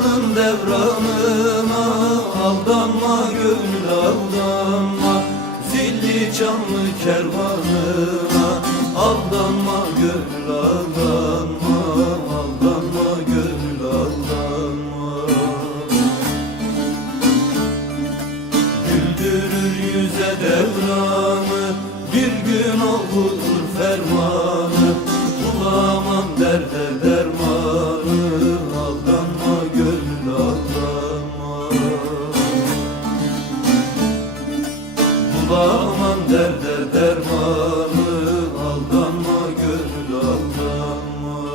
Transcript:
Devranım devranıma Aldanma gönül aldanma. Zilli canlı kervanıma Aldanma gönül aldanma. Aldanma gönül aldanma. Güldürür yüze devranı Bir gün okudur fermanı. Bulamam derde Ağlamam derde dermanım Aldanma gönül aldanma.